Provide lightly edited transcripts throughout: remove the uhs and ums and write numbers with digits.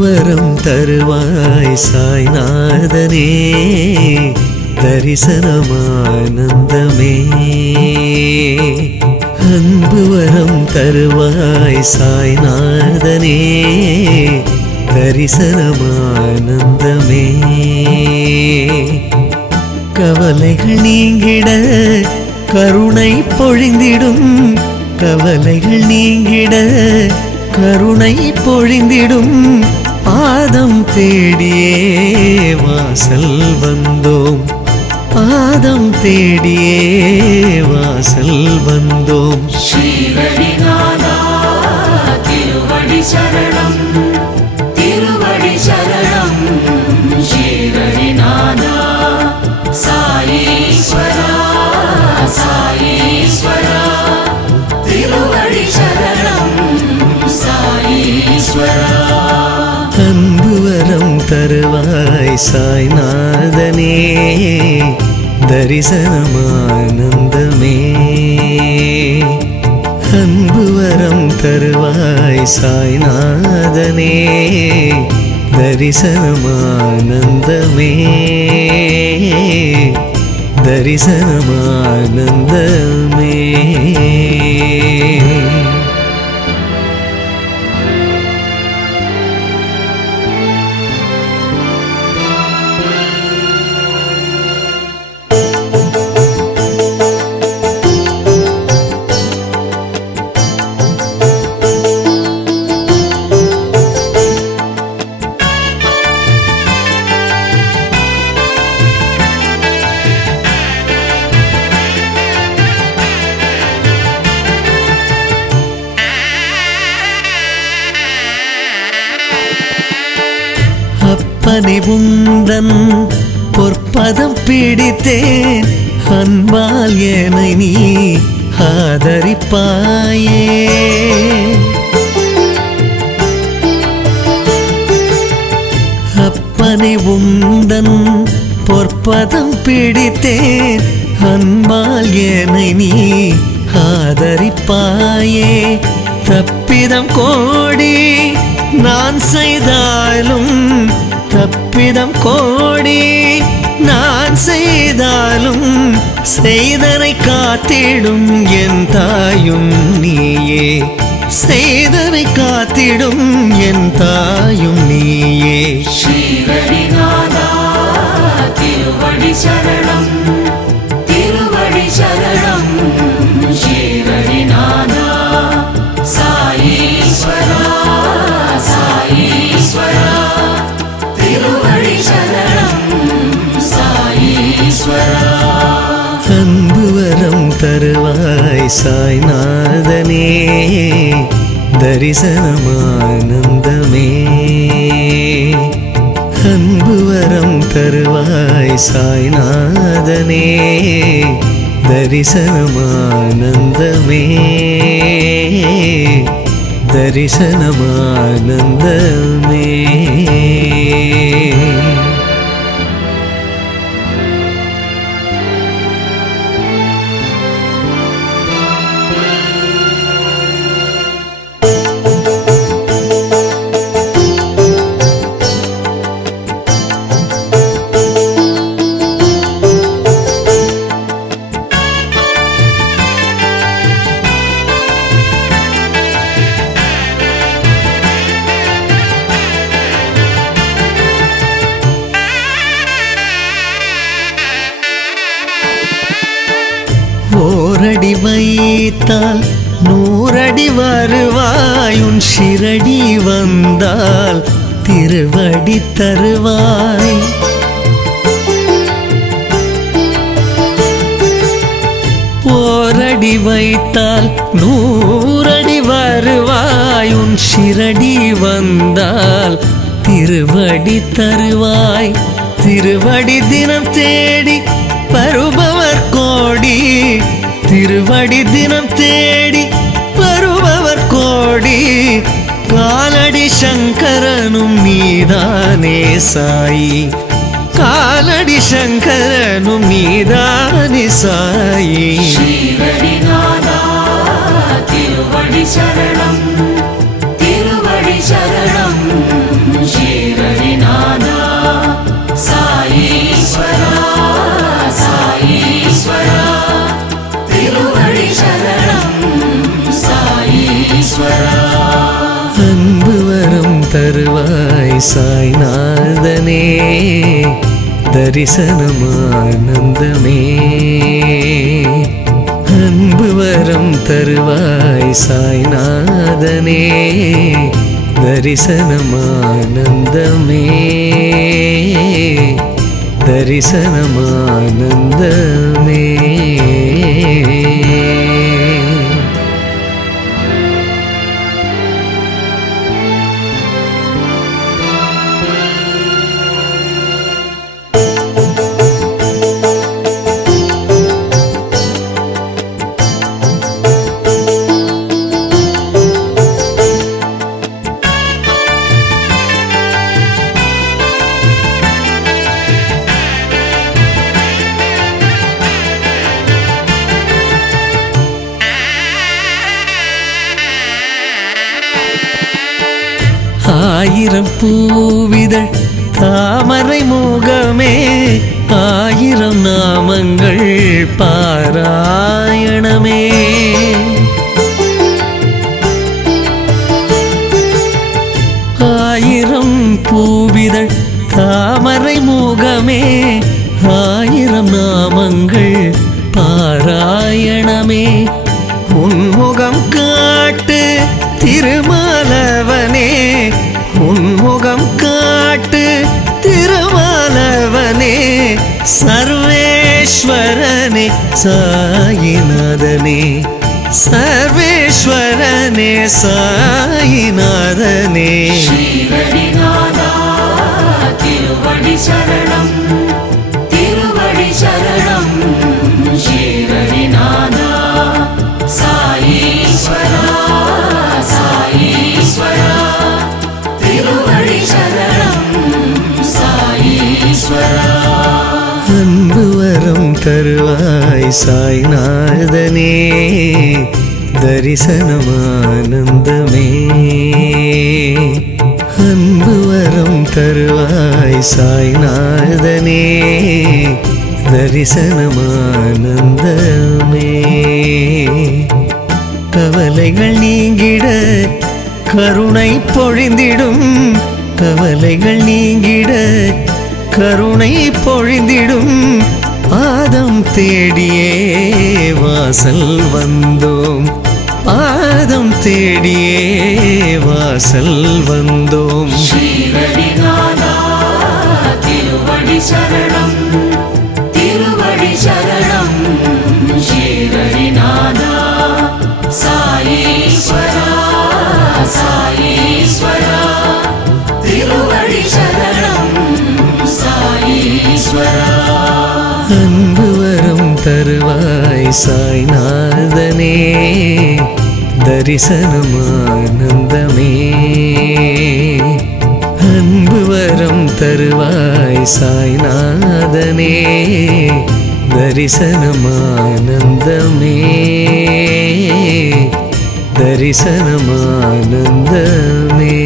வரம் தருவாய் சாய்நாதனே தரிசனமானந்தமே. அன்பு வரம் தருவாய் சாய்நாதனே தரிசனமானந்தமே. கவலைகள் நீங்கிட கருணை பொழிந்திடும், கவலைகள் நீங்கிட கருணை பொழிந்திடும். பாதம் தேடியே வாசல் வந்தோம், பாதம் தேடியே வாசல் வந்தோம். ஸ்ரீரடிநாதா திருவடி சரணம், திருவடி சரணம். ஸ்ரீரடிநாதா சாயீஸ்வரா, சாயீஸ்வரா திருவடி சரணம் சாயீஸ்வரா. அன்பு வரம் தருவாய் சாய்நாதனே தரிசனமானந்தமே. அன்பு வரம் தருவாய் சாய்நாதனே தரிசனமானந்தமே, தரிசனமானந்தமே. அப்பனே உந்தன் பொற்பதம் பிடித்தேன், அன்பால் என்னை நீ ஆதரிப்பாயே. அப்பனே உந்தன் பொற்பதம் பிடித்தேன், அன்பால் என்னை நீ ஆதரிப்பாயே. தப்பிதம் கோடி நான் செய்தாலும், தப்பிதம் கோடி நான் செய்தாலும், செய்தனை காத்திடும் என் தாயும் நீயே, செய்தனை காத்திடும் என் தாயும் நீயே. ஸ்ரீரடிநாதா திருவடி சரணம், திருவடி சரணம். ஸ்ரீரடிநாதா சாயீஸ்வரா, சாயீஸ்வரா திருவடி சரணம் சாயீஸ்வரா. அன்பு வரம் தருவாய் சாய்நாதனே தரிசனமானந்தமே. அன்பு வரம் தருவாய் சாய்நாதனே தரிசனமானந்தமே, தரிசனமானந்தமே. ஓரடி வைத்தால் நூறடி வருவாய், உன் ஷிரடி வந்தால் திருவடி தருவாய். ஓரடி வைத்தால் நூறடி வருவாய், உன் ஷிரடி வந்தால் திருவடி தருவாய். திருவடி தினம் தேடி வருபவர் கோடி, திருவடி தினம் தேடி வருபவர் கோடி. காலடி சங்கரனும் நீதானே சாயி, காலடி சங்கரனும் நீதானே சாயி. ஸ்ரீரடிநாதா திருவடி சரணம், திருவடி சரணம். சாய்நாதனே தரிசனமானந்தமே அன்பு வரம் தருவாய் சாய்நாதனே தரிசனமானந்தமே தரிசனமானந்தமே ஆயிரம் பூவிதழ் தாமரை முகமே ஆயிரம் நாமங்கள் பாராயணமே ஆயிரம் பூவிதழ் தாமரை முகமே ஆயிரம் நாமங்கள் பாராயணமே உன்முகம் காட்டு திருமாலவனே உன்முகம் காட்டு திருமாலவனே சர்வேஸ்வரனே சாயிநாதனே சர்வேஸ்வரனே சாயிநாதனே ஸ்ரீரடிநாதா திருவடி சரணம் திருவடி சரணம் ஸ்ரீரடிநாதா சாயீஸ்வரா சாயீஸ்வரா திருவடி சரணம் சாயீஸ்வரா அன்பு வரம் தருவாய் சாய்நாதனே தரிசனமானந்தமே அன்பு வரம் தருவாய் சாய்நாதனே தரிசனமானந்தமே கவலைகள் நீங்கிட கருணை பொழிந்திடும் கவலைகள் நீங்கிட கருணை பொழிந்திடும் பாதம் தேடியே வாசல் வந்தோம் பாதம் தேடியே வாசல் வந்தோம் ஸ்ரீரடிநாதா திருவடி சரணம் திருவடி சரணம் ஸ்ரீரடிநாதா சாயீஸ்வரா சாயீஸ்வரா திருவடி சரணம் சாயீஸ்வரா அன்பு வரம் தருவாய் சாய்நாதனே தரிசனமானந்தமே அன்பு வரம் தருவாய் சாய்நாதனே தரிசனமானந்தமே தரிசனமானந்தமே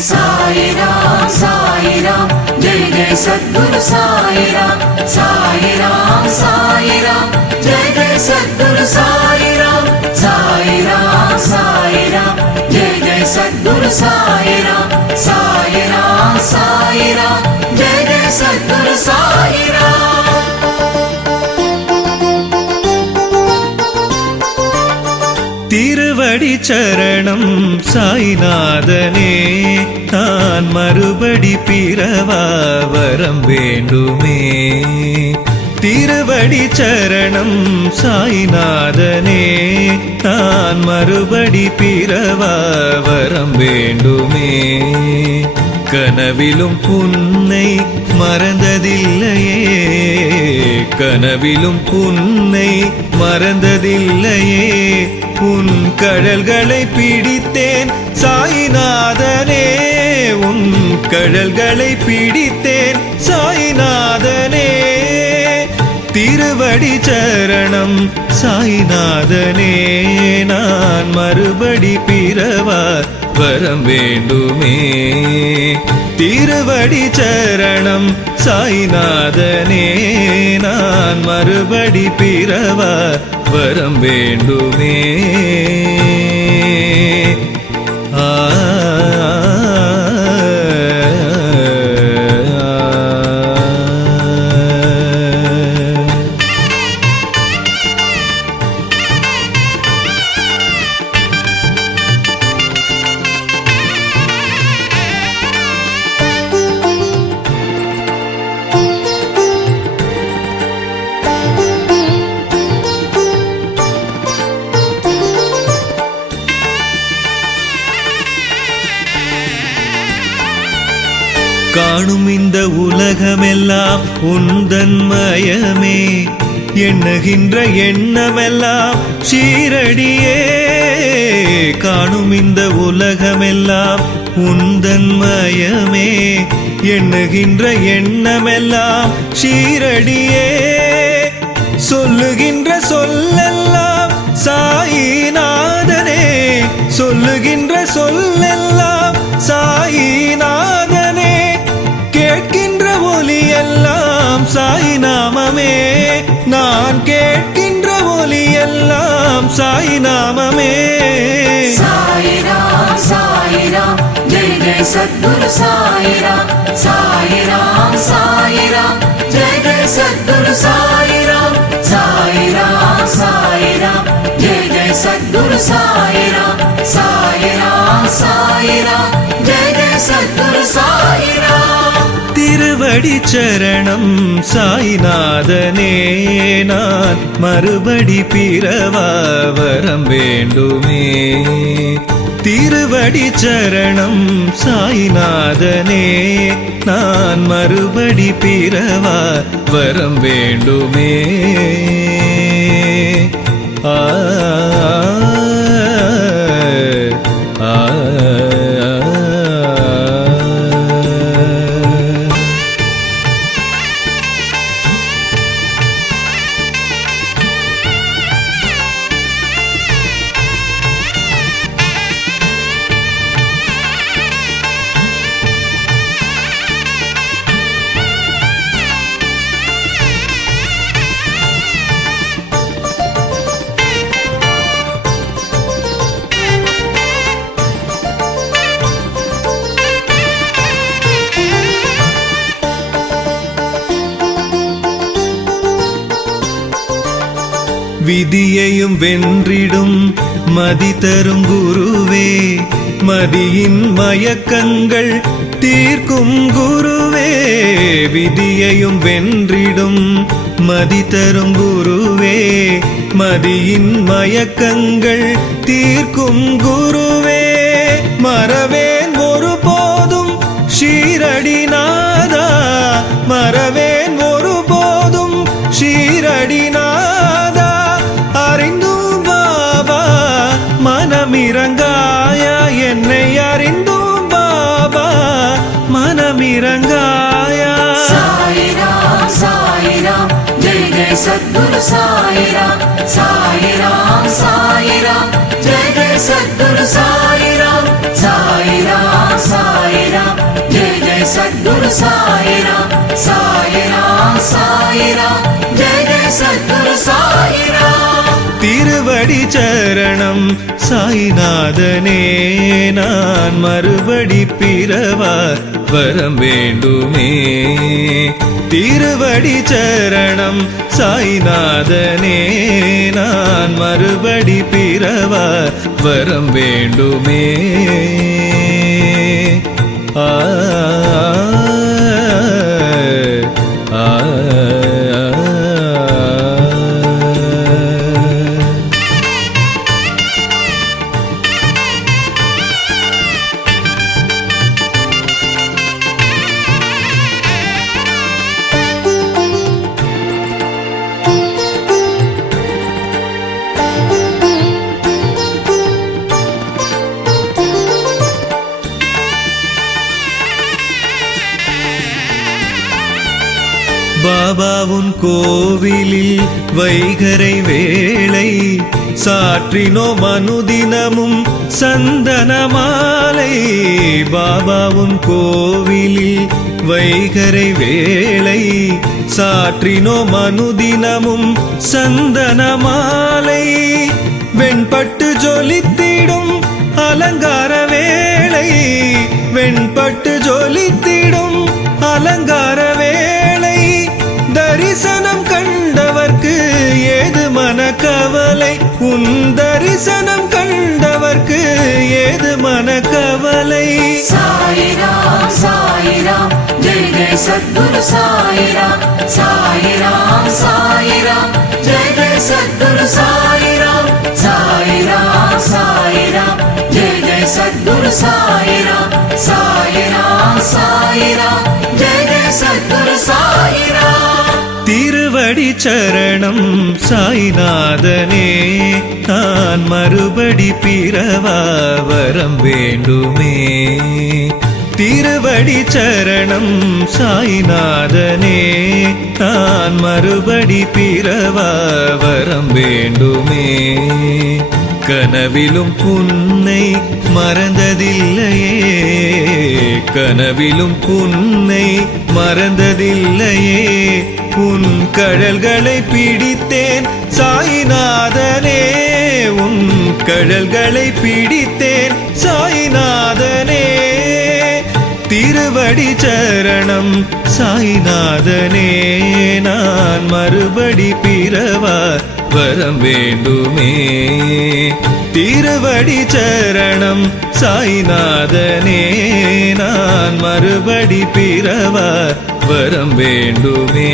साईराम साईराम जय जय सद्गुरु साईराम साईराम साईराम जय जय सद्गुरु साईराम साईराम साईराम जय जय सद्गुरु साईराम साईराम साईराम जय जय सद्गुरु साईराम திருவடி சரணம் சாய்நாதனே நான் மறுபடி பிறவா வரம் வேண்டுமே திருவடி சரணம் சாய்நாதனே நான் மறுபடி பிறவா வரம் வேண்டுமே கனவிலும் உன்னை மறந்ததில்லையே கனவிலும் உன்னை மறந்ததில்லையே உன் கழல்களை பிடித்தேன் சாய்நாதனே உன் கழல்களை பிடித்தேன் சாய்நாதனே திருவடி சரணம் சாய்நாதனே நான் மறுபடி பிறவா வரம் வேண்டுமே திருவடி சரணம் சாய்நாதனே நான் மறுபடி பிறவா வரம் வேண்டுமே ஆ காணும் இந்த உலகமெல்லாம் உந்தன் மயமே எண்ணுகின்ற எண்ணமெல்லாம் சீரடியே காணும் இந்த உலகமெல்லாம் உந்தன் மயமே எண்ணுகின்ற எண்ணமெல்லாம் சீரடியே சொல்லுகின்ற சொல்லெல்லாம் சாயிநாதனே சொல்லுகின்ற சொல்லெல்லாம் சாயிநாதனே கேட்கின்ற ஒலி எல்லாம் சாய் நாமமே நான் கேட்கின்ற ஒலி எல்லாம் சாய் நாமமே சாயிராம் சாயிராம் ஜெய் ஜெய் சத்குரு சாயிராம் சாயிராம் சாயிராம் ஜெய் ஜெய் சத்குரு சாயிராம் சாயிராம் சாயிராம் ஜெய் ஜெய் சத்குரு சாயிராம் சாயிராம் சாயிராம் ஜெய் ஜெய் சத்குரு சாயிராம் திருவடி சரணம் சாய்நாதனே நான் மறுபடி பிறவா வரம் வேண்டுமே திருவடி சரணம் சாய்நாதனே நான் மறுபடி பிறவா வரம் வேண்டுமே ஆ விதியையும் வென்றிடும் மதி தரும் குருவே மதியின் மயக்கங்கள் தீர்க்கும் குருவே விதியையும் வென்றிடும் மதி தரும் குருவே மதியின் மயக்கங்கள் தீர்க்கும் குருவே மறவேன் ஒருபோதும் ஷீரடிநாதா மறவேன் ஒருபோதும் ஷீரடிநாதா அறிந்தும் பாபா மனமிரங்காயா என்னை அறிந்தும் பாபா மனமிரங்காயா சாயிராம் சாயிராம் ஜெய் ஜெய் சத்குரு சாயிராம் சாயிராம் சாயிராம் ஜெய் ஜெய் சத்குரு சாயிராம் சாயிராம் சாயிராம் ஜெய் ஜெய் சத்குரு சாயிராம் சாயிராம் சாயிராம் ஜெய் ஜெய் சத்குரு சாயிராம் திருவடி சரணம் சாய்நாதனே நான் மறுபடி பிறவா வரம் வேண்டுமே திருவடி சரணம் சாய்நாதனே நான் மறுபடி பிறவா வரம் வேண்டுமே ஆ பாபா உன் கோவிலில் வைகரை வேளை சாற்றினோம் அனுதினமும் சந்தன மாலை. பாபா உன் கோவிலில் வைகரை வேளை சாற்றினோம் அனுதினமும் சந்தன மாலை. வெண்பட்டு ஜொலித்திடும் அலங்கார வேளை, வெண்பட்டு ஜொலித்திடும் அலங்கார வேளை. தரிசனம் கண்டவர்க்கு ஏது மனக்கவலை, உன் தரிசனம் கண்டவர்க்கு ஏது மனக்கவலை. சாயிராம் சாயிராம் ஜெய் ஜெய் சத்குரு சாயிராம். சாயிராம் சாயிராம் ஜெய் ஜெய் சத்குரு சாயிராம். சாயிராம் சாயிராம் ஜெய் ஜெய் சத்குரு சாயிராம். சாயிராம் சாயிராம் ஜெய் ஜெய் சத்குரு சாயிராம். திருவடி சரணம் சாய்நாதனே, நான் மறுபடி பிறவா வரம் வேண்டுமே. திருவடி சரணம் சாய்நாதனே, நான் மறுபடி பிறவா வரம் வேண்டுமே. கனவிலும் உன்னை மறந்ததில்லையே, கனவிலும் உன்னை மறந்ததில்லையே. உன் கழல்களை பிடித்தேன் சாய்நாதனே, உன் கழல்களை பிடித்தேன் சாய்நாதனே. திருவடி சரணம் சாய்நாதனே, நான் மறுபடி பிறவா வரம் வேண்டுமே. திருவடி சரணம் சாய்நாதனே, நான் மறுபடி பிறவா வரம் வேண்டுமே.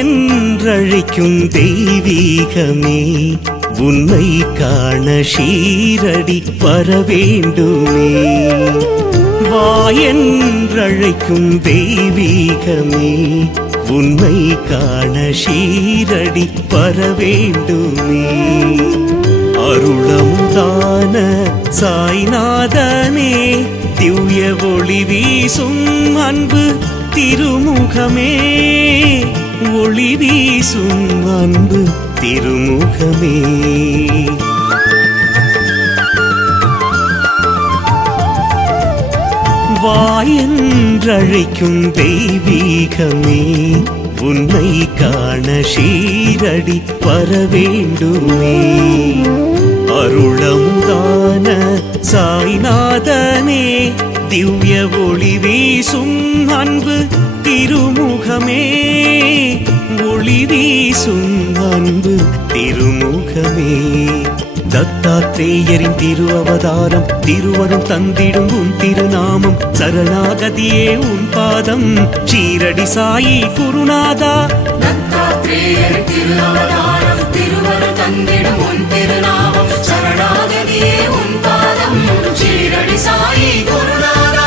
என்றழைக்கும் தெய்வீகமே, உன்னை காண ஷீரடி வரவேண்டுமே. வாயென்றழைக்கும் தெய்வீகமே, உன்னை காண ஷீரடி வரவேண்டுமே. அருளமுதான சாய்நாதனே, திவ்ய ஒளி வீசும் அன்பு திருமுகமே, ஒளி வீசும் அன்பு திருமுகமே. வாயென்றழைக்கும் தெய்வீகமே, உன்னை காண ஷீரடி வரவேண்டுமே. அருளமுதான சாய்நாதனே, திவ்ய ஒளி வீசும் அன்பு திருமுகமே, ஒளி வீசும் அன்பு திருமுகமே. தத்தாத்ரேயரின் திரு அவதாரம், திருவரும் தந்திடும் உன் திருநாமம், சரணாகதியே உன் பாதம், ஷீரடி சாயி குருநாதா. தத்தாத்ரேயரின் திரு அவதாரம், திருவரும் தந்திடும் உன் திருநாமம், சரணாகதியே உன் பாதம், ஷீரடி சாயி குருநாதா.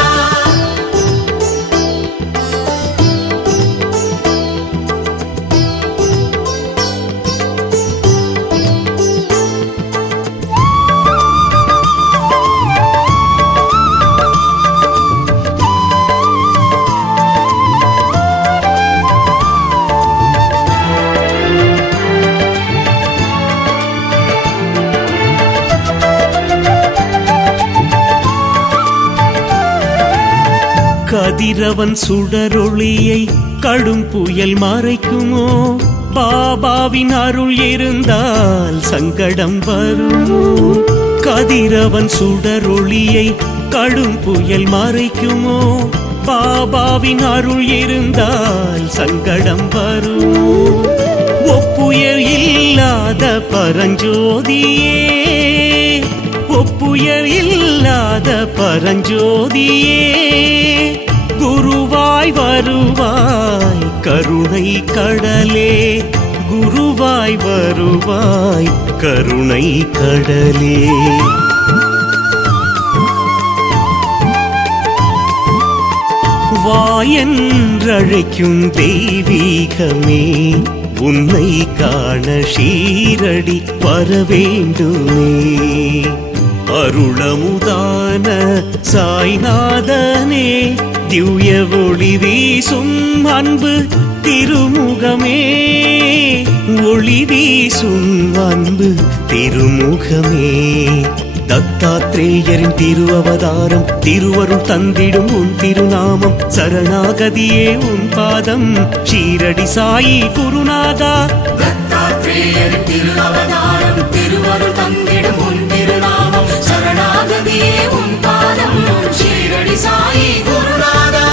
கதிரவன் சுடரொளியை கடும் புயல் மறைக்குமோ, பாபாவின் அருள் இருந்தால் சங்கடம் வருமோ. கதிரவன் சுடரொளியை கடும் புயல் மறைக்குமோ, பாபாவின் அருள் இருந்தால் சங்கடம் வருமோ. ஒப்பு ஒப்புயர் இல்லாத பரஞ்சோதியே, ஒப்புயர் இல்லாத பரஞ்சோதியே, குருவாய் வருவாய் கருணை கடலே, குருவாய் வருவாய் கருணை கடலே. வாயென்றழைக்கும் தெய்வீகமே, உன்னை காண ஷீரடி வரவேண்டுமே. அருளமுதான சாய்நாதனே, திவ்ய ஒளி வீசும் அன்பு திருமுகமே, ஒளி வீசும் அன்பு திருமுகமே. தத்தாத்ரேயரின் திருவவதாரம், திருவருள் தந்திடும் உன் திருநாமம், சரணாகதியே உன் பாதம், ஷீரடி சாயி குருநாதா. தத்தாத்ரேயரின் திருவவதாரம், திருவருள் தந்திடும் உன் திருநாமம், சரணாகதியே உன் பாதம், ஷீரடி சாயி குருநாதா.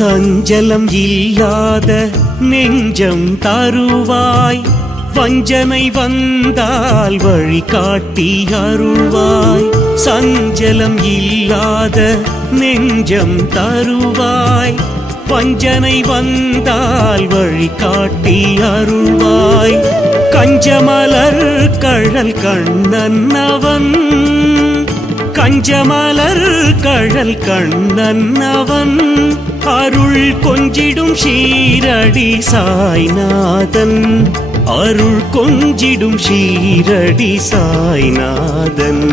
சஞ்சலம் இல்லாத நெஞ்சம் தருவாய், வஞ்சனை வந்தால் வழிகாட்டி அருள்வாய். சஞ்சலம் இல்லாத நெஞ்சம் தருவாய், வஞ்சனை வந்தால் வழிகாட்டி அருள்வாய். கஞ்சமலர் கழல் கண்ணன் அவன், கஞ்சமலர் கழல் கண்ணன் அவன், அருள் கொஞ்சிடும் ஷீரடி சாய்நாதன், அருள் கொஞ்சிடும் ஷீரடி சாய்நாதன்.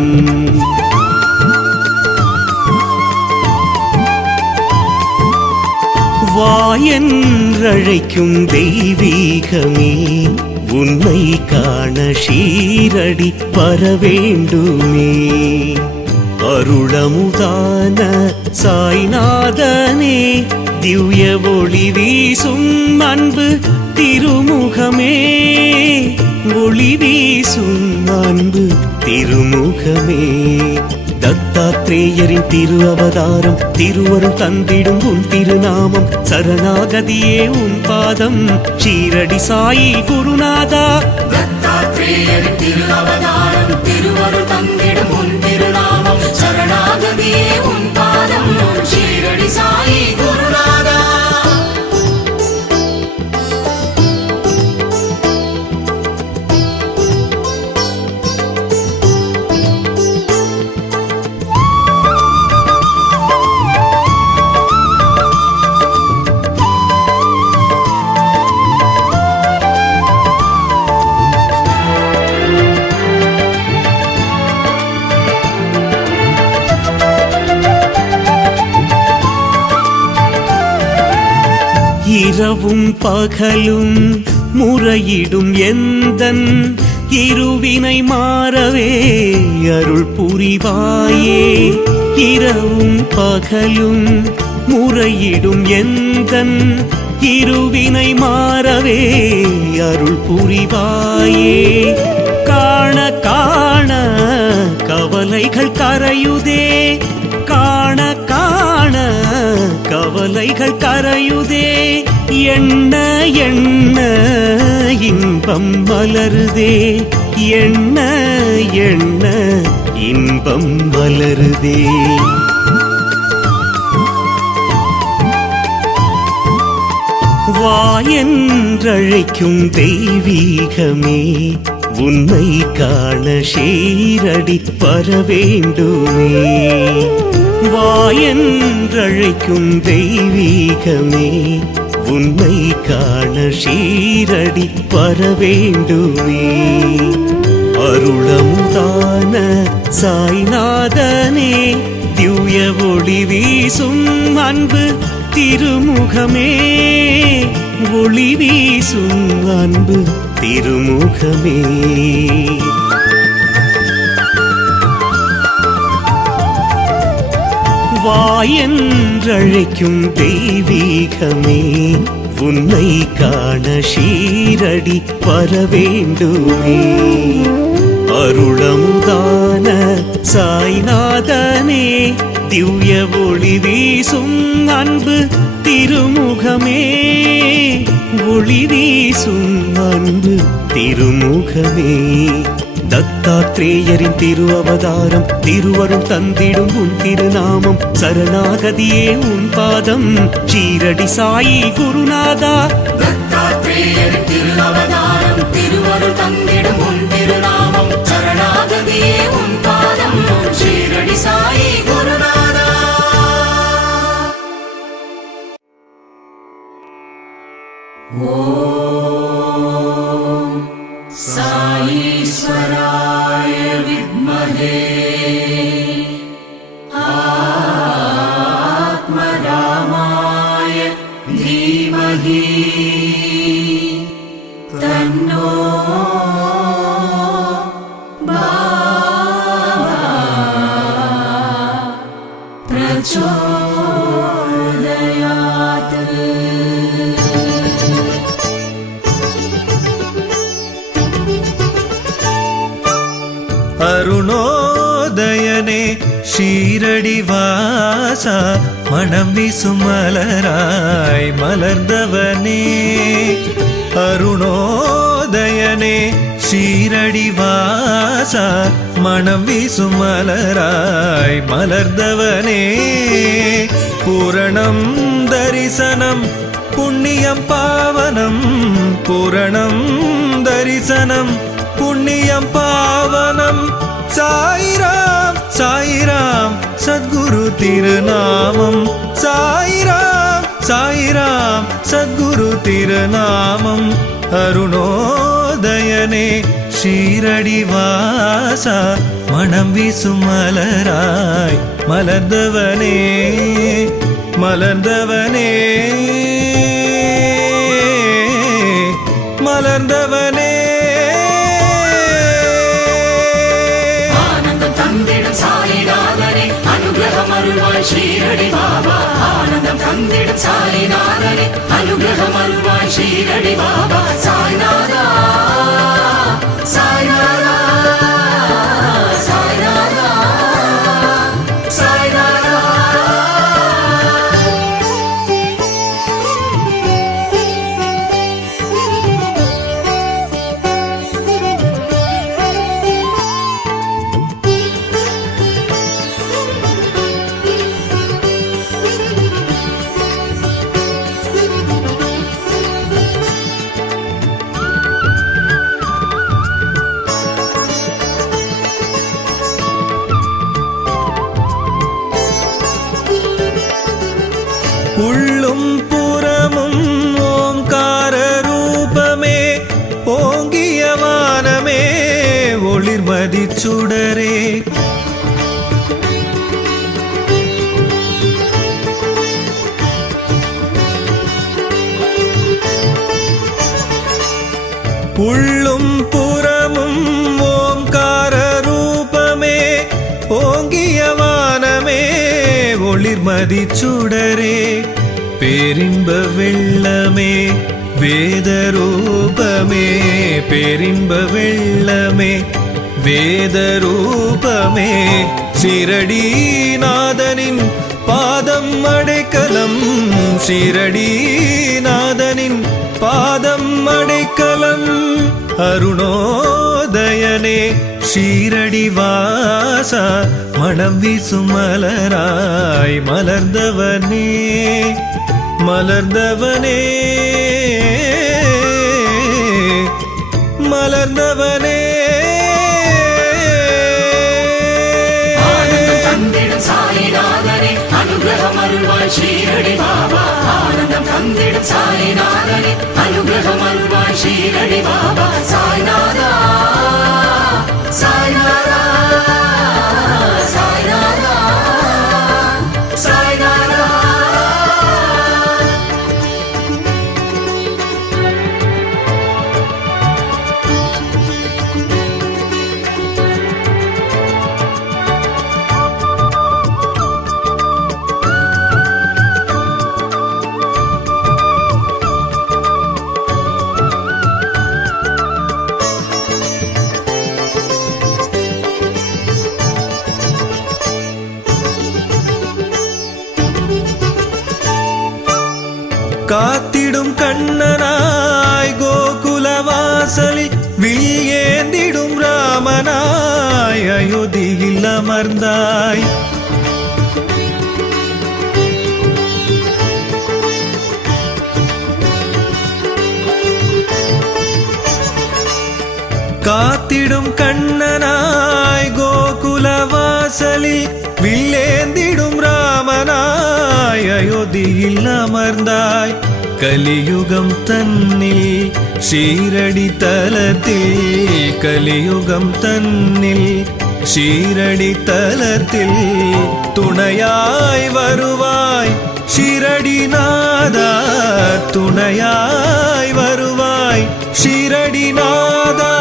வாயென்றழைக்கும் தெய்வீகமே, உன்னை காண ஷீரடி வரவேண்டுமே. அருளமுதான சாய்நாதனே, திவ்ய ஒளி வீசும் அன்பு திருமுகமே, ஒளி வீசும் அன்பு திருமுகமே. தத்தாத்ரேயரின் திரு அவதாரம், திருவருள் தந்திடும் உன் திருநாமம், சரணாகதியே உன் பாதம், ஷீரடி சாயி குருநாதா. தத்தாத்ரேயரின் திரு அவதாரம், திருவருள் தந்திடும் உன் திருநாமம், சரணாகதியே உன் பாதம், ஷீரடி சாயி குருநாதா. இரவும் பகலும் முறையிடும் எந்தன் இருவினை மாறவே அருள் புரிவாயே. இரவும் பகலும் முறையிடும் எந்தன் இருவினை மாறவே அருள் புரிவாயே. காண காண கவலைகள் கரையுதே, காண காண கவலைகள் கரையுதே. எண்ண எண்ண இன்பம் மலருதே, எண்ண எண்ண இன்பம் மலருதே. வாயென்றழைக்கும் தெய்வீகமே, உன்னை காண ஷீரடி வரவேண்டுமே. வாயென்றழைக்கும் தெய்வீகமே, உன்னை காண ஷீரடி வரவேண்டுமே. அருளமுதான சாய்நாதனே, திவ்ய ஒளி வீசும் அன்பு திருமுகமே, ஒளி வீசும் அன்பு திருமுகமே. வாயென்றழைக்கும் தெய்வீகமே, உன்னை காண ஷீரடி வரவேண்டுமே. அருளமுதான சாய்நாதனே, திவ்ய ஒளி வீசும் அன்பு திருமுகமே. ஒளி வீசும் அன்பு திருமுகமே. தத்தாத்ரேயரின் திரு அவதாரம், திருவருள் தந்திடும் உன் திருநாமம், சரணாகதியே உன் பாதம், ஷீரடி சாயி குருநாதா. தத்தாத்ரேயரின் திரு அவதாரம், திருவருள் தந்திடும் உன் திருநாமம், சரணாகதியே உன் பாதம், ஷீரடி சாயி குருநாதா. ஓம் சாயீஸ்வராய வித்மஹே ஆத்மராமாய தீமஹி தன்னோ பிரச்சோதயாத். அருணோதயனே ஷீரடி வாசா, மனம் வீசும் மலராய் மலர்ந்தவனே. அருணோதயனே ஷீரடி வாசா, மனம் வீசும் மலராய் மலர்ந்தவனே. பூரணம் தரிசனம் புண்ணியம் பாவனம், பூரணம் தரிசனம் புண்ணியம் பாவனம். சாயிராம் சாயிராம் சத்குரு திருநாமம், சாயிராம் சாயிராம் சத்குரு திருநாமம். அருணோதயனே ஷீரடி வாசா, மனம் வீசும் மலராய் மலர்ந்தவனே, மலர்ந்தவனே, மலர்ந்தவனே. அனுகிரகம் அருள்வாய் ஷீரடி பாபா, ஆனந்தம் தந்திடும் சாய்நாதனே, அனுகிரகம் அருள்வாய் ஷீரடி பாபா. சாய்நாதா சாய்நாதா சாய்நாதா சாய்நாதா. உள்ளும் புறமும் ஓங்கார ரூபமே, ஓங்கிய வானமே ஒளிர்மதி சுடரே. உள்ளும் புறமும் ஓங்கார ரூபமே, ஓங்கிய வானமே ஒளிர்மதி சுடரே. பேரின்ப வெள்ளமே வேத ரூபமே, பேரின்ப வெள்ளமே வேத ரூபமே. ஷீரடிநாதனின் பாதம் அடைக்கலம், ஷீரடிநாதனின் பாதம் அடைக்கலம். அருணோதயனே ஷீரடி வாசா, மனம் வீசும் மலராய் மலர்ந்தவனே, மலர்ந்தவனே, மலர்ந்தவனே. ஆனந்தம் தந்திடும் சாய்நாதனே, அனுகிரகம் அருள்வாய் ஷீரடி பாபா, ஆனந்தம் தந்திடும் சாய்நாதனே, அனுகிரகம் அருள்வாய் ஷீரடி பாபா. சாய்நாதா சாய்நாதா சாய்நாதா சாய்நாதா. வில் ஏந்திடும் ராமனாய் அயோத்தியில் அமர்ந்தாய். காத்திடும் கண்ணனாய் கோகுலவாசலில் வில்லேந்திடும் ராமனாய் அயோத்தியில் அமர்ந்தாய். கலியுகம் தன்னில் ஷீரடி தலத்தில், கலியுகம் தன்னில் ஷீரடி தலத்தில் துணையாய் வருவாய் ஷீரடிநாதா, துணையாய் வருவாய் ஷீரடிநாதா.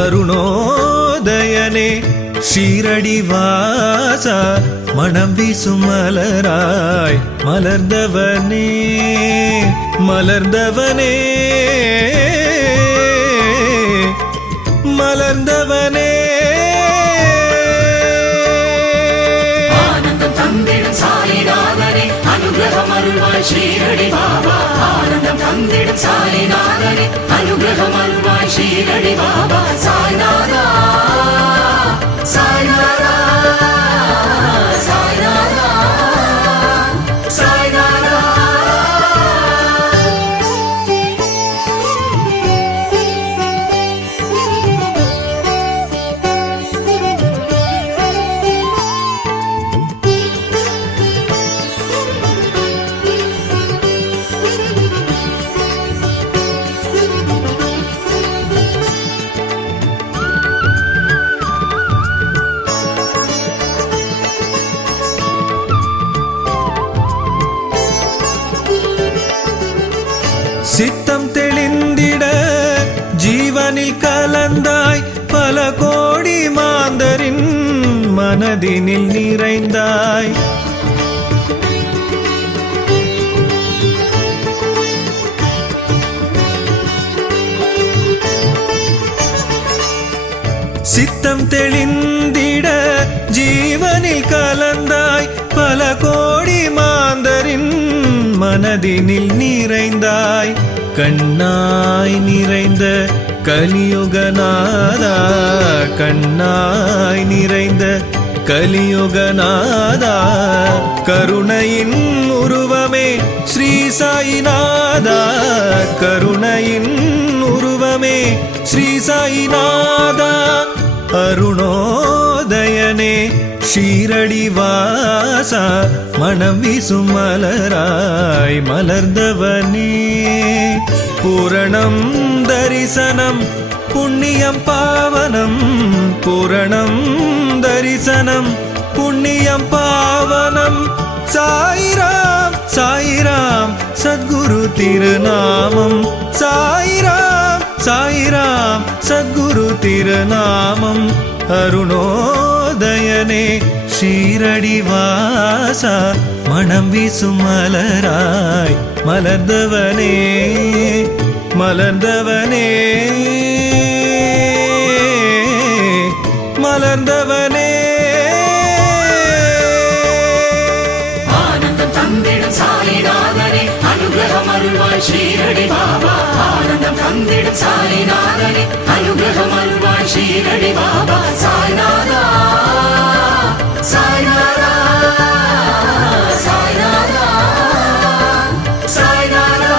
அருணோதயனே ஷீரடிவாசா, மனம் வீசும் மலராய் மலர்ந்தவனே, மலர்ந்தவனே, மலர்ந்தவனே. ஆனந்தம் தந்திடும் சாயிநாதனே அனுகிரகம் அருள்வாய் ஷீரடி பாபா. ஆனந்தம் தந்திடும் சாயிநாதனே அனுகிரகம் அருள்வாய் ஷீரடி பாபா. சாய்நாதா சாய்நாதா சாய்நாதா சாய்நாதா. சித்தம் தெளிந்திட ஜீவனில் கலந்தாய், பல கோடி மாந்தரின் மனதினில் நிறைந்தாய். சித்தம் தெளிந்திட ஜீவனில் கலந்தாய், பல கோடி மாந்தரின் மனதினில் நிறைந்தாய். கண்ணாய் நிறைந்த கலியுகநாதா, கண்ணாய் நிறைந்த கலியுகநாதா. கருணையின் உருவமே ஸ்ரீ சாயிநாதா, கருணையின் உருவமே ஸ்ரீ சாயிநாதா. அருணோதயனே ஷீரடிவாசா, மனம் வீசும் மலராய் மலர்ந்தவனே. பூரணம் தரிசனம் புண்ணியம் பாவனம், பூரணம் தரிசனம் புண்ணியம் பாவனம். சாயிராம் சாயிராம் சத்குரு திருநாமம், சாயிராம் சாயிராம் சத்குரு திருநாமம். அருணோதயனே ஷீரடிவாசா, மனம் வீசும் மலராய் மலர்ந்தவனே, மலர்ந்தவனே, மலர்ந்தவனே. ஆனந்தம் தந்திடும் சாயிநாதனே அனுகிரகம் அருள்வாய் ஷீரடி பாபா. ஆனந்தம் தந்திடும் சாயிநாதனே அனுகிரகம் அருள்வாய் ஷீரடி பாபா. சாய்நாதா சாய்நாதா சாய்நாதா சாய்நாதா.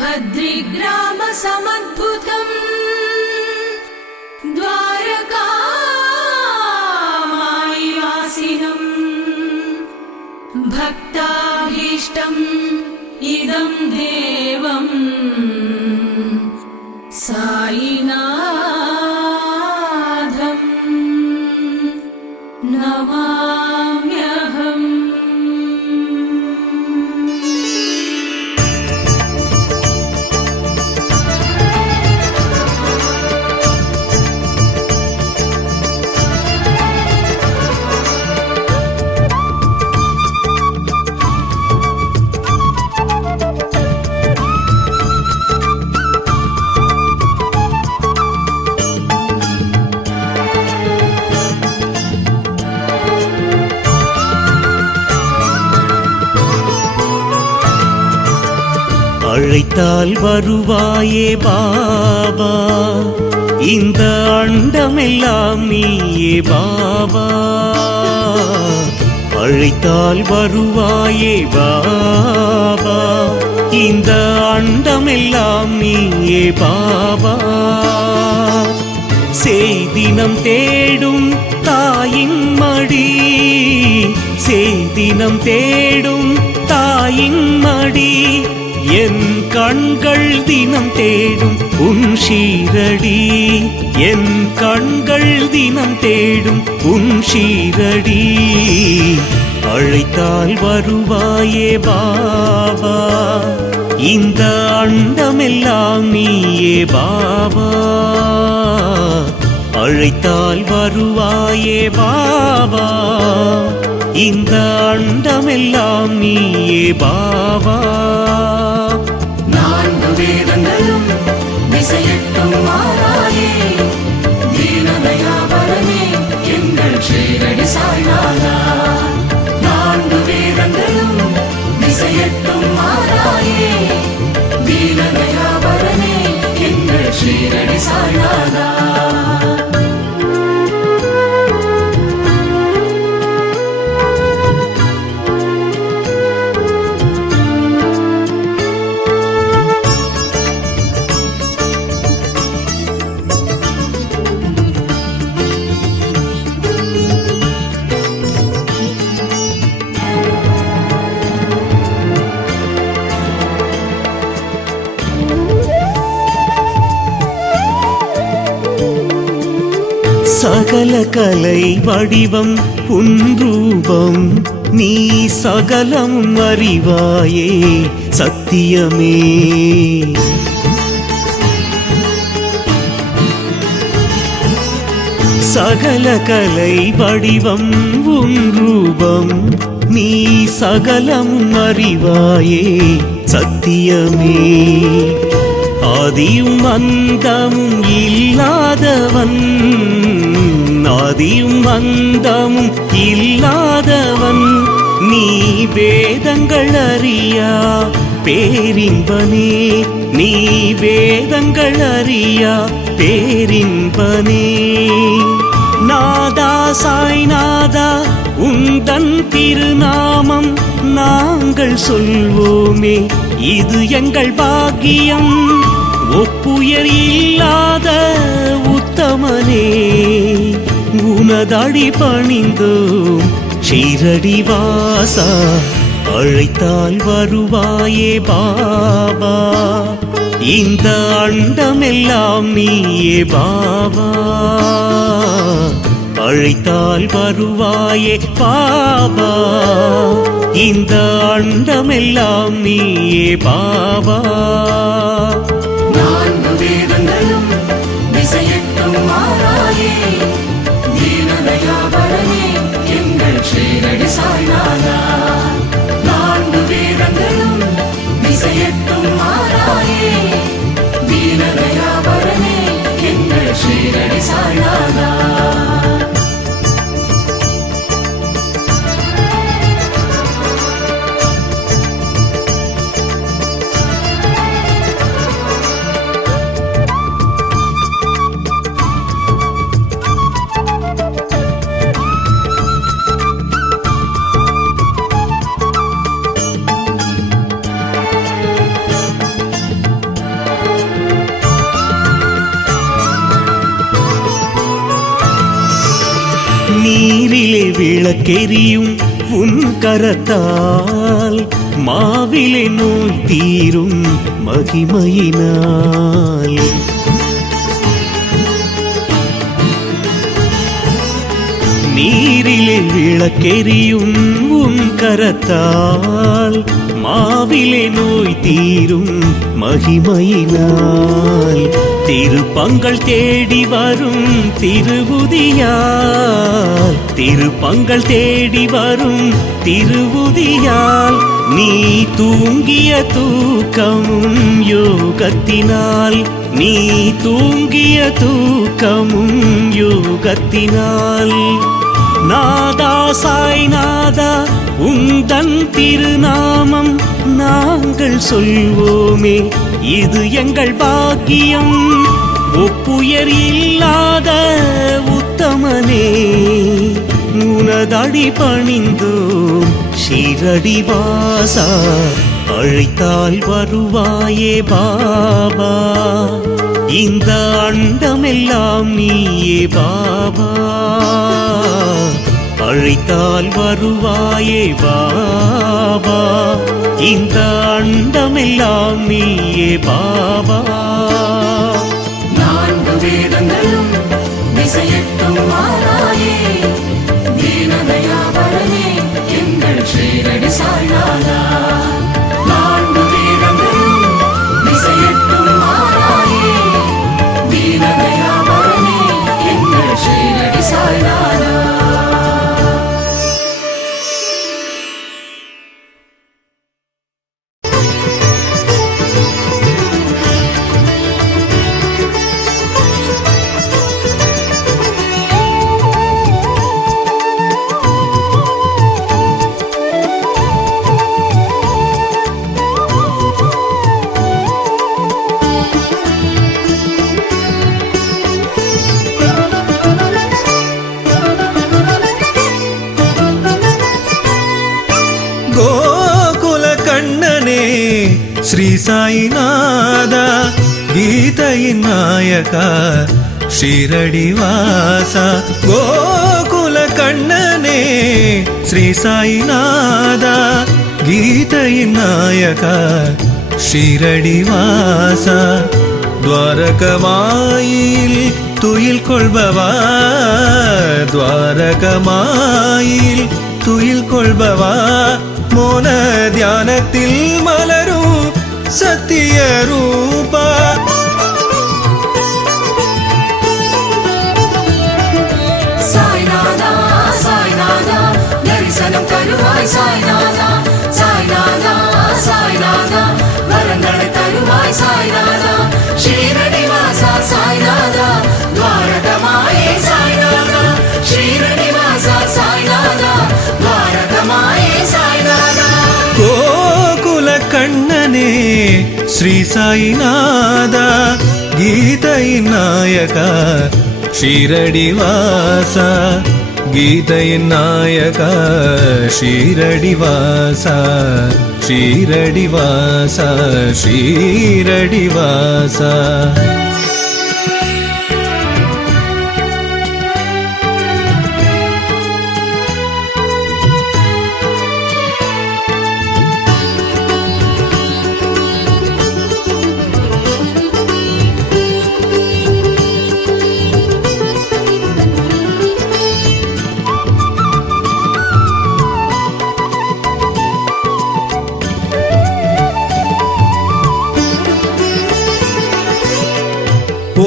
भद्रिग्राम समद्भुतम् द्वारकामायिवासिनम् भक्ताभीष्टम् इदं देवम् सायिनाथम् नमाम्यहम्. அழைத்தால் வருவாயே பாபா, இந்த அண்டமெல்லாம் நீயே பாபா. அழைத்தால் வருவாயே பாபா, இந்த அண்டமெல்லாம் நீயே பாபா. செய்தினம் தேடும் தாயின் மடி, செய்தினம் தேடும் தாயின் மடி, என் கண்கள் தினம் தேடும் உன் ஷீரடி, என் கண்கள் தினம் தேடும் உன் ஷீரடி. அழைத்தால் வருவாயே பாபா, இந்த அண்டமெல்லாம் நீயே பாபா. அழைத்தால் வருவாயே பாபா, இந்த அண்டமெல்லாம் நீயே பாபா. நான்கு வேதங்களும் திசையெட்டும் மாறாயே, தீனதயாபரமே எங்கள் ஷீரடி சாய்நாதா. நான்கு வேதங்களும் திசையெட்டும் மாறாயே, தீனதயாபரமே எங்கள் ஷீரடி சாய்நாதா. சகல கலை வடிவம் உன் ரூபம், நீ சகலம் அறிவாயே சத்தியமே. சகல கலை வடிவம் உன் ரூபம், நீ சகலம் அறிவாயே சத்தியமே. ஆதியும் அந்தமும் இல்லாதவன், ஆதியும் அந்தமும் இல்லாதவன், நீ வேதங்கள் அறியா பேரின்பனே, நீ வேதங்கள் அறியா பேரின்பனே. நாதா சாய்நாதா உந்தன் திருநாமம் நாங்கள் சொல்வோமே, இது எங்கள் பாக்கியம். ஒப்புயர் இல்லாத உத்தமனே, உனதடி பணிந்தோம் ஷீரடி வாசா. அழைத்தால் வருவாயே பாபா, இந்த அண்டமெல்லாம் நீயே பாபா. அழைத்தால் வருவாயே பாபா, இந்த அண்டமெல்லாம் நீயே பாபா. நான்கு வேதங்களும் திசையெட்டும் மாறாயே, தீனதயாபரமே எங்கள் ஷீரடி சாய்நாதா. நான்கு வேதங்களும் திசையெட்டும் மாறாயே, தீனதயாபரமே எங்கள் ஷீரடி சாய்நாதா. நீரிலே விளக்கெரியும் உன் கரத்தால், மாவிலே நோய் தீரும் மகிமையினால். நீரிலே விளக்கெரியும் உன் கரத்தால், மாவிலே நோய் தீரும் மகிமையினால். திருப்பங்கள் தேடி வரும் திருவுதியால், திருப்பங்கள் தேடி வரும் திருவுதியால். நீ தூங்கிய தூக்கமும் யோகத்தினால், நீ தூங்கிய தூக்கமும் யோகத்தினால். நாதா சாய்நாதா உந்தன் திருநாமம் நாங்கள் நாங்கள் சொல்வோமே இது எங்கள் பாக்கியம். ஒப்புயர் இல்லாத உத்தமனே உனதடி பணிந்தோம் ஷீரடி வாசா, அழைத்தால் வருவாயே பாபா, இந்த அண்டமெல்லாம் நீயே பாபா, அழைத்தால் வருவாயே பாபா, இந்த அண்டமெல்லாம் நீயே பாபா. நான்கு வேதங்களும் திசையெட்டும் மாறாயே, தீனதயாபரனே எங்கள் ஸ்ரீரடி சாய்நாதா. நான்கு வேதங்களும் திசையெட்டும் மாறாயே, தீனதயாபரனே எங்கள் ஸ்ரீரடி சாய்நாதா. ಗೋಕುಲ ಕಣ್ಣನೇ ಶ್ರೀ ಸಾಯಿನಾಥ, ಗೀತೆயின் ನಾಯಕ ஷீரடி வாசா. கோகுல கண்ணனே ஸ்ரீ சாயிநாதா, கீதையின் நாயகா ஷீரடி வாசா. துவாரகமாயில் துயில் கொள்பவா, துவாரகமாயில் துயில் கொள்பவா, மோன தியானத்தில் மலரும் சத்திய ரூபா. சாய்நாதா சாய்நாதா தரிசனம் தருவாய் சாய்நாதா, சாய்நாதா சாய்நாதா வரங்களை தருவாய் சாய்நாதா. ஷீரடி வாசா சாய்நாதா, துவாரகமாயே சாய்நாதா. ஷீரடி வாசா சாய்நாதா, துவாரகமாயே சாய்நாதா. கோகுல கண்ணனே ஸ்ரீ சாயிநாதா, கீதையின் நாயகா ஷீரடி வாசா. கீதையின் நாயகா ஷீரடி வாசா, ஷீரடி வாசா, ஷீரடி வாசா.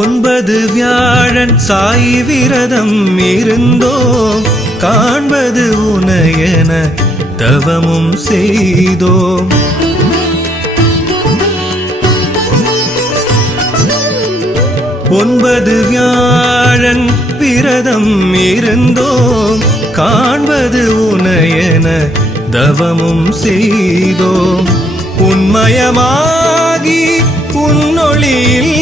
ஒன்பது வியாழன் சாய் விரதம் இருந்தோம், காண்பது உனையென தவமும் செய்தோம். ஒன்பது வியாழன் விரதம் இருந்தோம், காண்பது உனையென தவமும் செய்தோம். உன்மயமாகி உன்னொளியில்,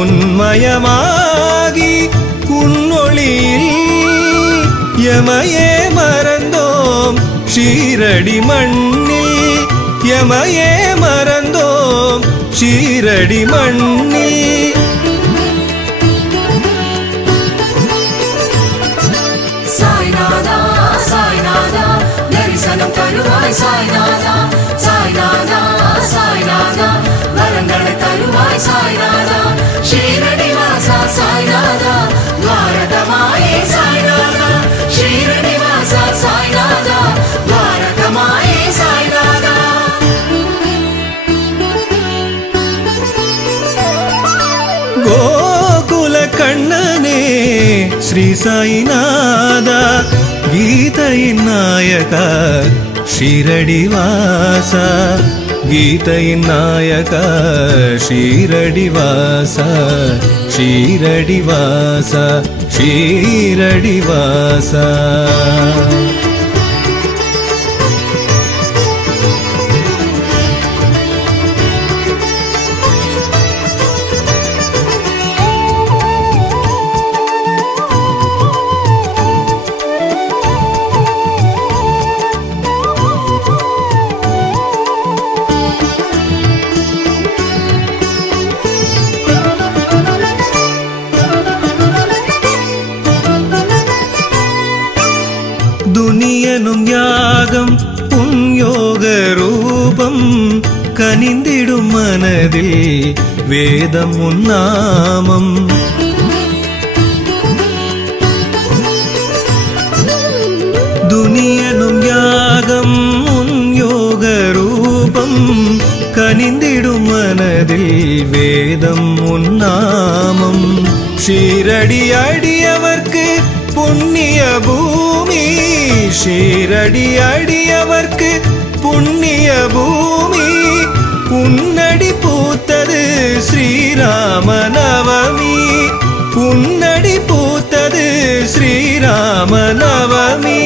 உன்மயமாகி உன்னொளியில் எமையே மறந்தோம் ஷீரடி மண்ணில், எமையே மறந்தோம் ஷீரடி மண்ணில். சாய்நாதா சாய்நாதா தரிசனம் தருவாய் சாய்நாதா, சாய்நாதா சாய்நாதா வரங்களை தருவாய் சாய்நாதா. ஷீரடி வாசா சாய்நாதா, துவாரகமாயே சாய்நாதா. ஷீரடி வாசா சாய்நாதா, துவாரகமாயே சாய்நாதா. கோகுல கண்ணனே ஸ்ரீ சாயிநாதா, கீதையின் நாயகா ஷீரடி வாசா. கீதையின் நாயகா ஷீரடி வாசா, ஷீரடி வாசா, ஷீரடி வாசா. கனிந்திடும் மனதில் வேதம் உன்னாமம். துனியனும் யாகம் உன் யோக ரூபம், கனிந்திடும் மனதில் வேதம் உன்னாமம். ஷீரடி அடியவர்க்கு புண்ணிய பூமி, ஷீரடி அடியவர்க்கு புண்ணிய பூமி. உன்னடி பூத்தது ஸ்ரீராம நவமி, உன்னடி பூத்தது ஸ்ரீராம நவமி.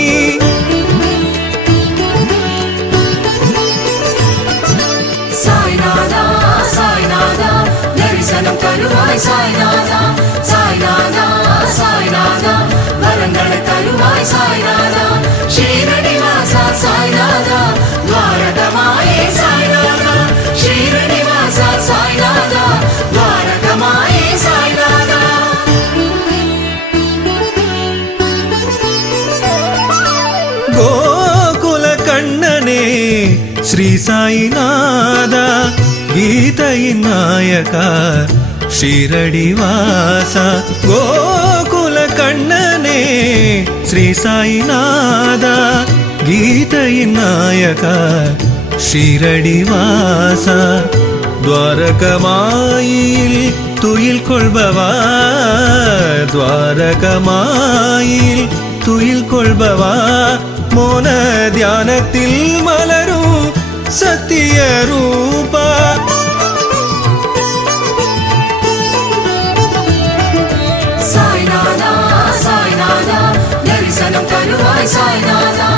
சாய்நாதா சாய்நாதா தரிசனம் தருவாய் சாய்நாதா, சாய்நாதா சாய்நாதா வரங்களை தருவாய் சாய்நாதா. ஷீரடி வாசா சாய்நாதா துவாரகமாயே சாய்நாதா, ஷீரடி வாசா சாய்நாதா துவாரகமாயே சாய்நாதா. கோகுல கண்ணனே ஸ்ரீ சாய்நாதா, கீதையின் நாயகா ஷீரடி வாசா. கோகுல கண்ணனே ஸ்ரீ சாய்நாதா, கீதையின் நாயகா ஷீரடி வாசா. துவாரகமாயில் துயில் கொள்பவா, துவாரகமாயில் துயில் கொள்பவா. மோன தியானத்தில் மலரும் சத்திய ரூபா. சாய்நாதா சாய்நாதா தரிசனம் தருவாய் சாய்நாதா,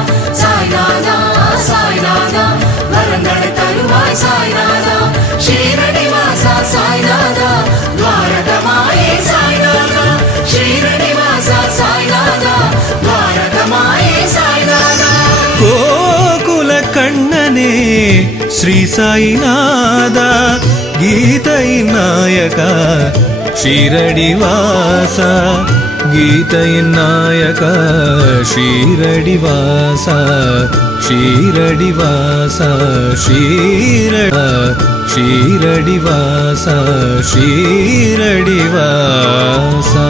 சாய்நாதா சாய்நாதா வரங்களை தருவாய் சாய்நாதா. ஷீரடி வாசா சாய்நாதா துவாரகமாயே சாய்நாதா, ஷீரடி வாசா சாய்நாதா துவாரகமாயே சாய்நாதா. கோகுல கண்ணனே ஸ்ரீ சாய்நாதா, கீதையின் நாயகா ஷீரடி வாசா, கீதையின் நாயகா ஷீரடி வாசா, ஷீரடி வாசா, ஷீரடி வாசா, ஷீரடி வாசா.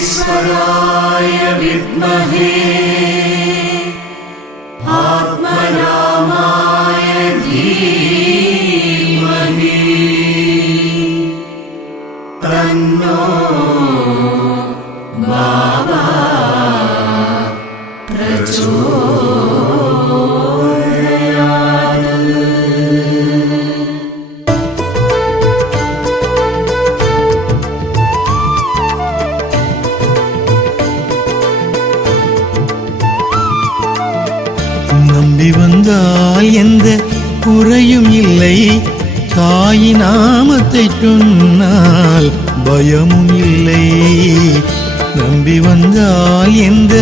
साईश्वराय विद्महे आत्मरामाय धीमहि तन्नो बाबा நம்பி வந்தால் எந்த குறையும் இல்லை, தாயி நாமத்தை சொன்னால் பயமும் இல்லை. நம்பி வந்தால் எந்த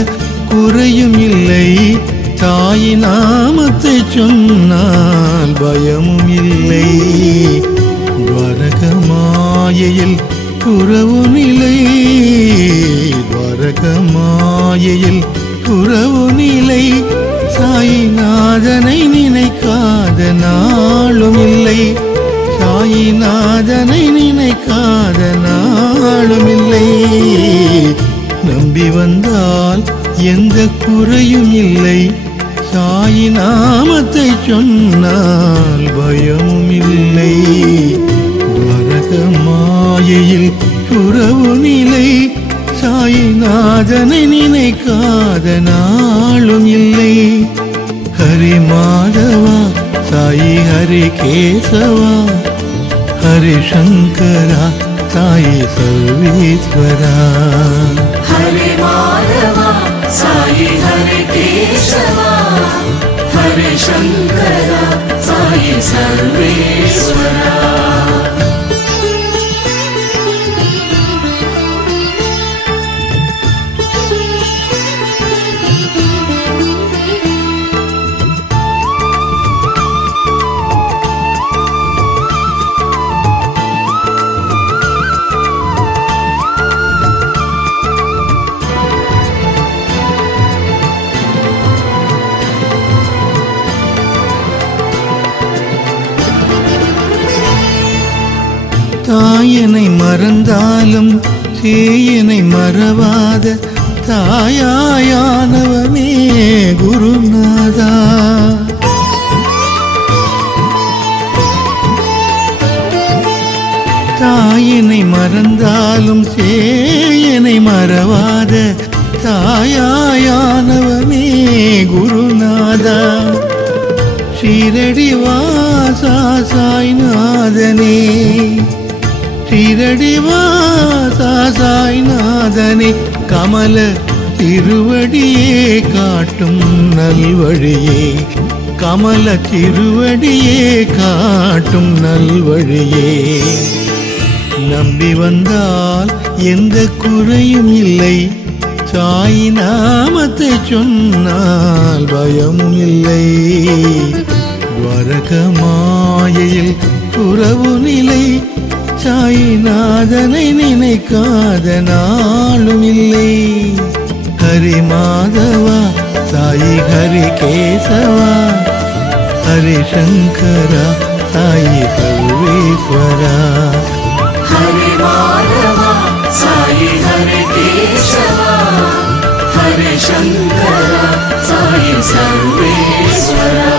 குறையும் இல்லை, தாயி நாமத்தை சொன்னால் பயமும் இல்லை. துவாரகமாயில் குறவு நிலை, துவாரகமாயில் குறவு நிலை. சாயிநாதனை நினைக்காத நாளும் இல்லை, சாயிநாதனை நினைக்காத நாளும் இல்லை. நம்பி வந்தால் எந்த குறையும் இல்லை, சாயி நாமத்தை சொன்னால் பயமும் இல்லை. துவாரகமாயில் குறவு நிலை, சாயிநாதனை நினைக்காத நாளும் இல்லை. ஹரி மாதவா சாயி ஹரி கேசவா, ஹரி சங்கரா சாயி சர்வேஸ்வரா. हरे माधवा साई हरे केशवा, हरे शंकरा साई सर्वेश्वरा. தாயனை மறந்தாலும் சேயனை மறவாத தாயாயானவனே குருநாதா. தாயனை மறந்தாலும் சேயனை மறவாத தாயாயானவனே குருநாதா. ஷீரடி வாசா சாய்நாதனே, ஷீரடி வாசா சாய்நாதனே, கமல திருவடியே காட்டும் நல்வழியே, கமல திருவடியே காட்டும் நல்வழியே. நம்பி வந்தால் எந்த குறையும் இல்லை, சாய் நாமத்தை சொன்னால் பயமும் இல்லை. துவாரகமாயில் உறவு நிலை, சாய்நாதனை நினைக்காத நாளும் இல்லை. ஹரி மாதவா சாயி ஹரி கேசவா, ஹரி சங்கரா சாயி சர்வேஸ்வரா. हरे माधवा साई हरे केशवा, हरे शंकरा साई सर्वेश्वरा.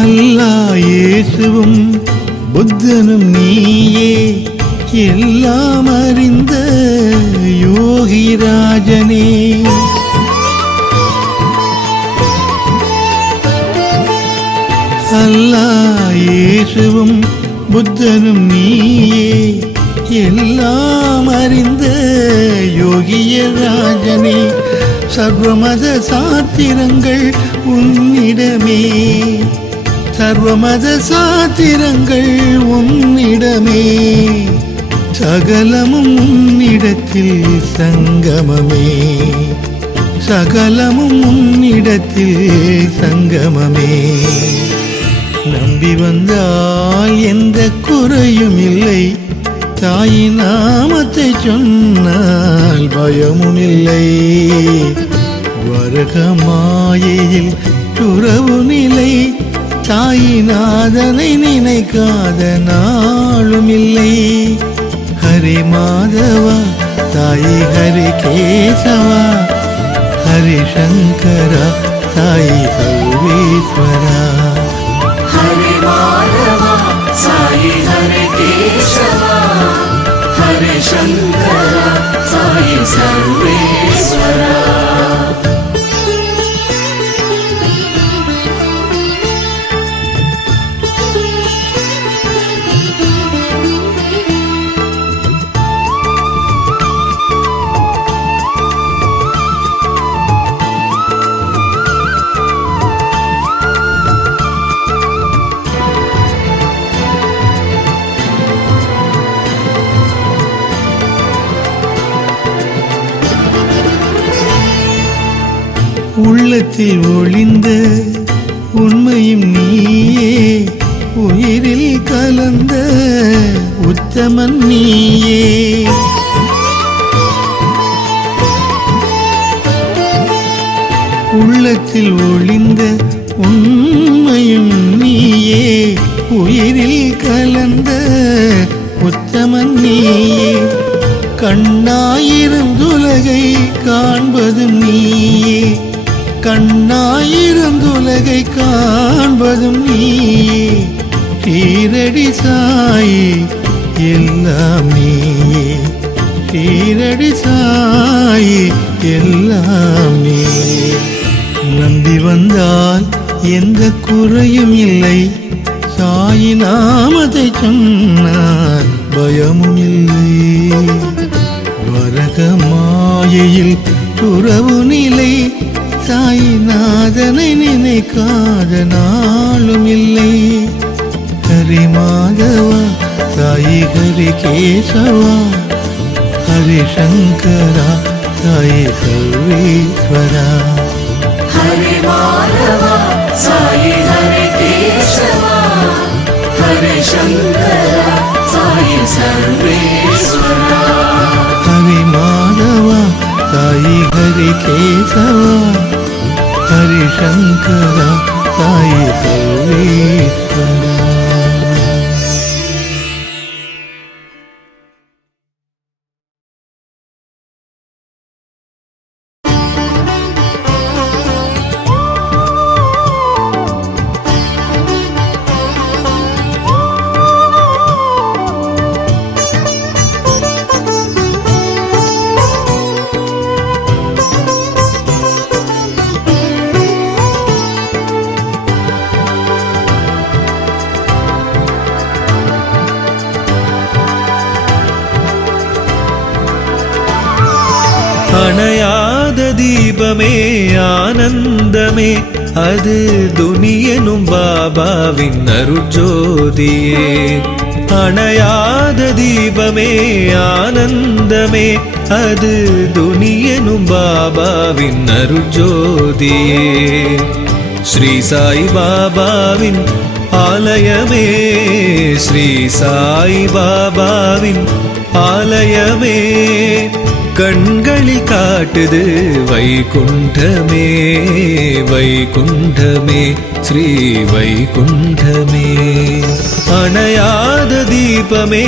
அல்லாஹ் இயேசுவும் புத்தனும் நீயே, எல்லாம் அறிந்த யோகிராஜனே. அல்லாஹ் இயேசுவும் புத்தனும் நீயே, எல்லாம் அறிந்த யோகியராஜனே. சர்வமத சாத்திரங்கள் உன்னிடமே, சர்வமத சாத்திரங்கள் உன்னிடமே. சகலமும் உன்னிடத்தில் சங்கமமே, சகலமும் உன்னிடத்தில் சங்கமமே. நம்பி வந்தால் எந்த குறையும் இல்லை, தாய் நாமத்தை சொன்னால் பயமும் இல்லை. துவாரகமாயில் துறவு நிலை, சாயிநாதனை நினைக்காத நாளும் இல்லை. ஹரி மாதவா சாயி ஹரி கேசவா, ஹரி சங்கரா சாயி சர்வேஸ்வரா. हरे माधवा साई हरे केशवा, हरे शंकरा साई सर्वेश्वरा. உள்ளத்தில் ஒளிந்த உண்மையும் நீயே, உயிரில் கலந்த உத்தமன் நீயே. உள்ளத்தில் ஒளிந்த உண்மையும் நீயே, உயிரில் கலந்த உத்தமன் நீயே. கண்ணாயிருந்துலகை காண்பதும் நீயே, கண்ணாயிருந்துலகை காண்பதும் நீயே. ஷீரடி சாயி எல்லாம் நீயே, ஷீரடி சாயி எல்லாம் நீயே. நம்பி வந்தால் எந்த குறையும் இல்லை, சாயி நாமத்தை சொன்னால் பயமும் இல்லை. வரகமாயில் துறவு நிலை, சாய்நாதனை நினைக்காத நாளும் இல்லை. ஹரி மாதவா சாயி ஹரி கேசவா ஹரி சங்கரா சாயி சர்வேஸ்வரா हरे माधवा साई हरे केशवा हरे शंकरा साई सर्वेश्वरा ஹரி மாதவா சாயி ஹரி கேசவா ஹரி சங்கரா சாயி சர்வேஸ்வரா அணையாத தீபமே ஆனந்தமே அது துனியனும் பாபாவின் அருட்ஜோதியே. அணையாத தீபமே ஆனந்தமே அது துனியனும் பாபாவின் அருட்ஜோதியே. ஸ்ரீ சாய் பாபாவின் ஆலயமே, ஸ்ரீ சாய் பாபாவின் ஆலயமே, கண்களில் காட்டுது வைகுண்டமே, வைகுண்டமே, ஸ்ரீ வைகுண்டமே. அணையாத தீபமே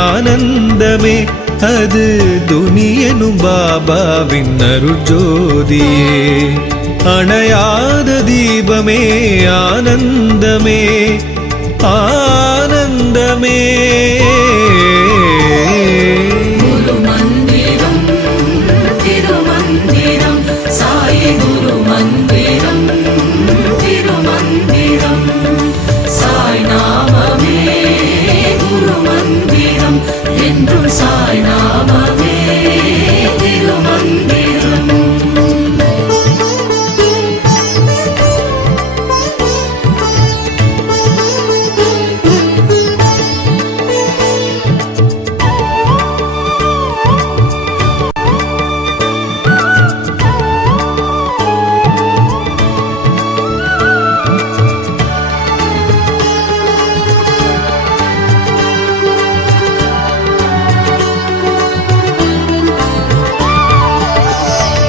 ஆனந்தமே அது துனியனும் பாபாவின் அருட்ஜோதியே. அணையாத தீபமே ஆனந்தமே, ஆனந்தமே. சாய் நாமமே திருமந்திரம்.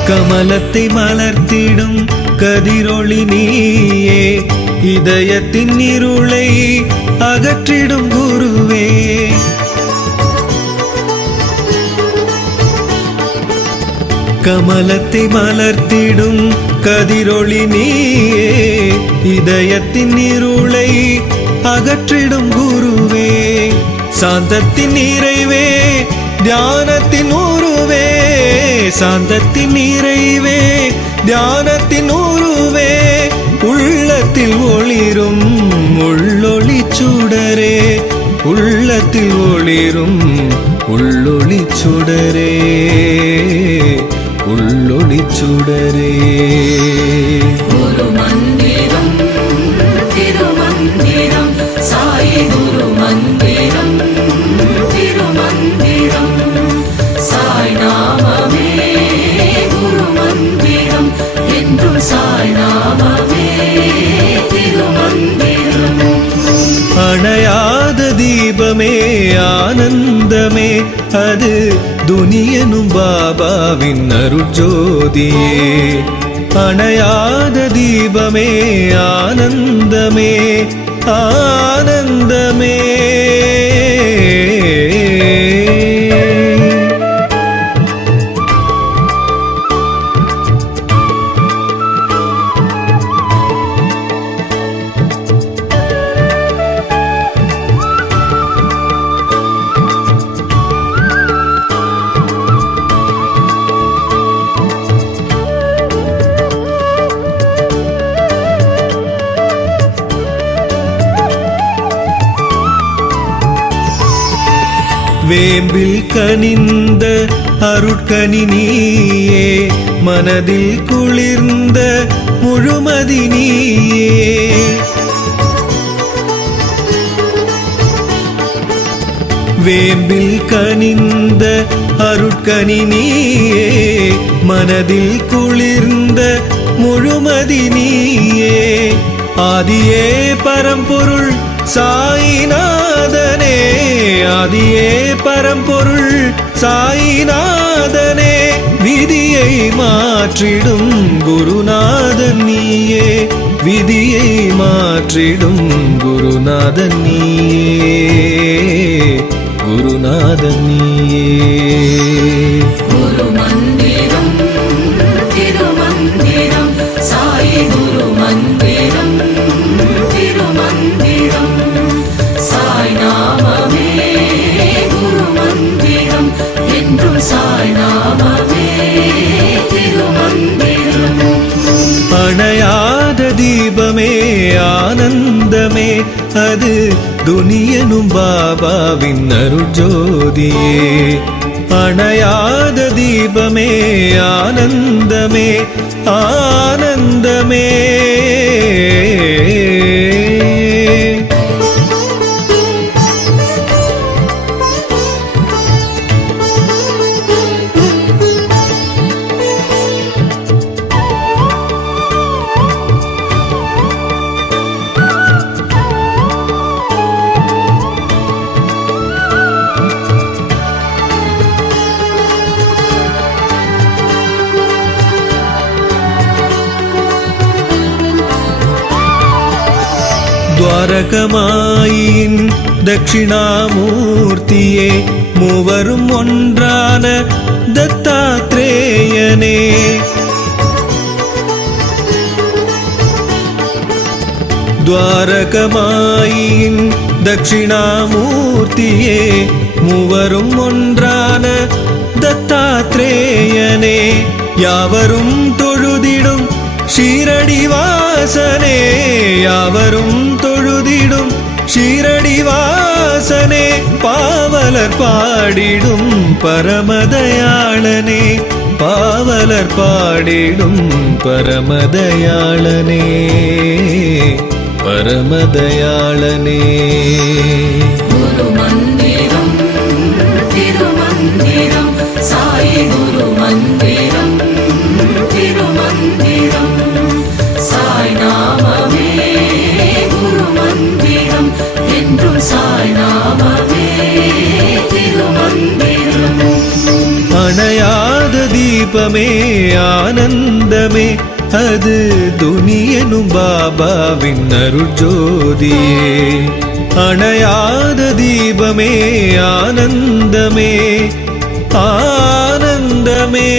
கமலத்தை மலர்த்திடும் கதிரொளி நீயே, இதயத்தின் இருளை அகற்றிடும் குருவே. கமலத்தை மலர்த்திடும் கதிரொளி நீயே, இதயத்தின் இருளை அகற்றிடும் குருவே. சாந்தத்தின் நிறைவே தியானத்தின் உருவே, சாந்தத்தின் நிறைவே தியானத்தின் உருவே. உள்ளத்தில் ஒளிரும் உள்ளொளி சுடரே, உள்ளத்தில் ஒளிரும் உள்ளொளி சுடரே, உள்ளொளி சுடரே. குரு மந்திரம் திருமந்திரம், சாய் குரு மந்திரம் திருமந்திரம். சாய் நாமமே குரு மந்திரம் என்றும் சாய் நாமமே திருமந்திரம். அணையாத தீபமே ஆனந்தமே அது துனியனும் பாபாவின் அருட்ஜோதியே. அணையாத தீபமே ஆனந்தமே, ஆனந்தமே. வேம்பில் கனிந்த அருட்கனி நீயே, மனதில் குளிர்ந்த முழுமதி நீயே. வேம்பில் கனிந்த அருட்கனி நீயே மனதில் குளிர்ந்த முழுமதி நீயே ஆதியே பரம்பொருள் சாயிநாதனே ஆதியே பரம்பொருள் சாயிநாதனே விதியை மாற்றிடும் குருநாதன் நீயே விதியை மாற்றிடும் குருநாதன் நீயே குருநாதன் நீயே குரு மந்திரம் திருமந்திரம் சாயி குரு மந்திரம் திருமந்திரம் சாய் நாமமே குரு மந்திரம் என்றும் சாய் நாமமே திருமந்திரம் அணையாத தீபமே ஆனந்தமே அது துனியனும் பாபாவின் அருட்ஜோதியே அணையாத தீபமே ஆனந்தமே ஆனந்தமே துவாரகமாயின் தட்சிணாமூர்த்தியே மூவரும் ஒன்றான தத்தாத்ரேயனே துவாரகமாயின் தட்சிணாமூர்த்தியே மூவரும் ஒன்றான தத்தாத்ரேயனே யாவரும் தொழுதிடும் ஷீரடி வாசனே யாவரும் தொழுதிடும் ஷீரடி வாசனே பாவலர் பாடிடும் பரமதயாளனே பாவலர் பாடிடும் பரமதயாளனே பரமதயாளனே குரு மந்திரம் திருமந்திரம் சாயி குரு மந்திரம் திருமந்திரம் சாய் நாமமே குரு மந்திரம் என்றும் சாய் நாமமே திருமந்திரம் அணையாத தீபமே ஆனந்தமே அது துனியனும் பாபாவின் அருட்ஜோதியே அணையாத தீபமே ஆனந்தமே ஆனந்தமே